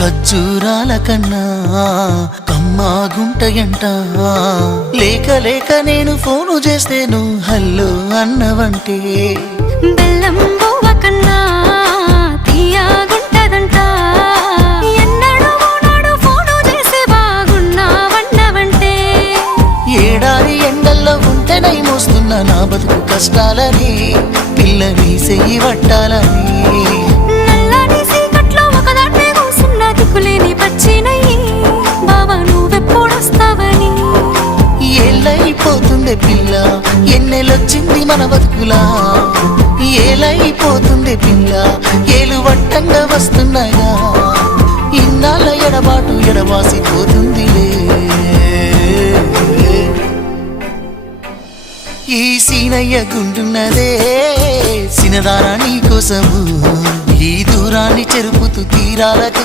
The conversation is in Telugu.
ఖర్జూరాల కన్నా కమ్మాగుంటయంట. లేక లేక నేను ఫోను చేస్తే నువ్వు హల్లో అన్నవంటే బెల్లం బువ్వ కన్నా తీయగుంటదంట. ఎన్నడూ నాడు ఫోను చేసే బాగున్నావన్నవంటే ఏడాది ఎండల్లో ఉంటేనై మోస్తున్న నా బతుకు కష్టాలని పిల్లని చెయ్యి పట్టాలని. నల్లని సీకట్లో ఒకదాన్నే కూసున్న దిక్కులేని పచ్చినయ్యి బావా నువ్వెప్పుడొస్తావని. ఏళ్ళైపోతుండే పిల్ల ఎన్నెలొచ్చింది మన బతుకులా. ఏలైపోతుండే పిల్ల ఏలు వట్టంగా వస్తున్నాగా. ఇన్నాళ్ళ ఎడబాటు ఎడవాసిపోతుందిలే. ఈ సీనయ్య గుంటున్నదే సినదారా నీ కోసము. ఈ దూరాన్ని చెరుపుతూ తీరాలకు